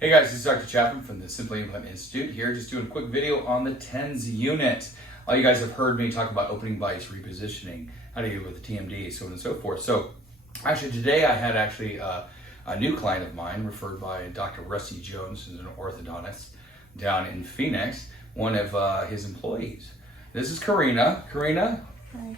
Hey guys, this is Dr. Chaffin from the Simply Implant Institute here, just doing a quick video on the TENS unit. All you guys have heard me talk about opening bites, repositioning, how to deal with the TMD, so on and so forth. So actually today I had a new client of mine referred by Dr. Rusty Jones, who's an orthodontist down in Phoenix, one of his employees. This is Karina. Karina? Hi.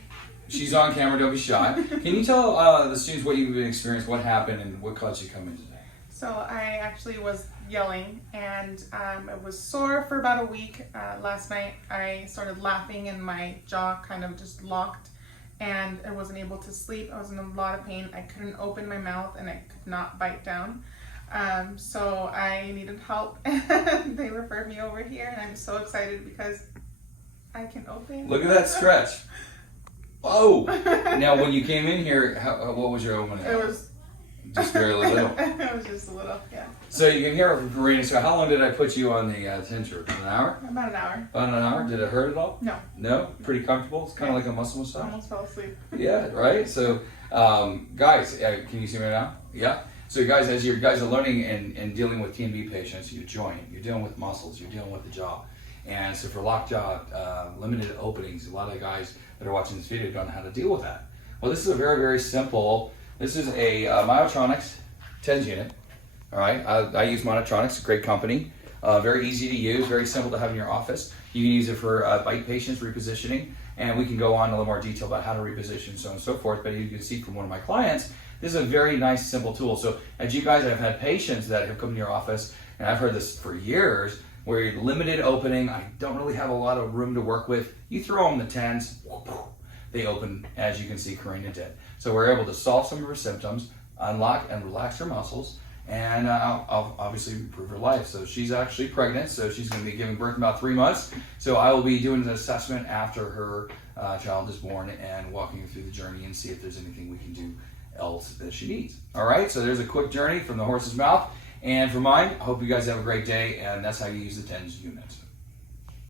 She's on camera, don't be shy. Can you tell the students what you've experienced, what happened, and what caused you to come in today? So I actually was yelling and it was sore for about a week. Last night I started laughing and my jaw kind of just locked and I wasn't able to sleep. I was in a lot of pain. I couldn't open my mouth and I could not bite down. So I needed help and they referred me over here and I'm so excited because I can open. Look at that stretch. Oh! Now when you came in here, what was your opening? It was just very little. It was just a little, yeah. So you can hear it from Karina. So how long did I put you on the TENS? An hour? About an hour. About an hour? Did it hurt at all? No. No? Pretty comfortable? It's kind of like a muscle massage? Almost fell asleep. Yeah, right? So guys, can you see me now? Yeah? So guys, as you guys are learning and dealing with TMD patients, you're dealing with muscles, you're dealing with the jaw. And so for locked jaw, limited openings, a lot of guys that are watching this video don't know how to deal with that. Well, this is a very, very simple. This is a Myotronics TENS unit. All right, I use Myotronics, a great company. Very easy to use, very simple to have in your office. You can use it for bite patients, repositioning, and we can go on in a little more detail about how to reposition, so on and so forth. But you can see from one of my clients, this is a very nice, simple tool. So as you guys have had patients that have come to your office, and I've heard this for years, where you're limited opening, I don't really have a lot of room to work with, you throw them the TENS, they open, as you can see Karina did. So we're able to solve some of her symptoms, unlock and relax her muscles, and I'll obviously improve her life. So she's actually pregnant, so she's going to be giving birth in about 3 months. So I will be doing an assessment after her child is born and walking her through the journey and see if there's anything we can do else that she needs. All right, so there's a quick journey from the horse's mouth. And for mine, I hope you guys have a great day, and that's how you use the TENS unit.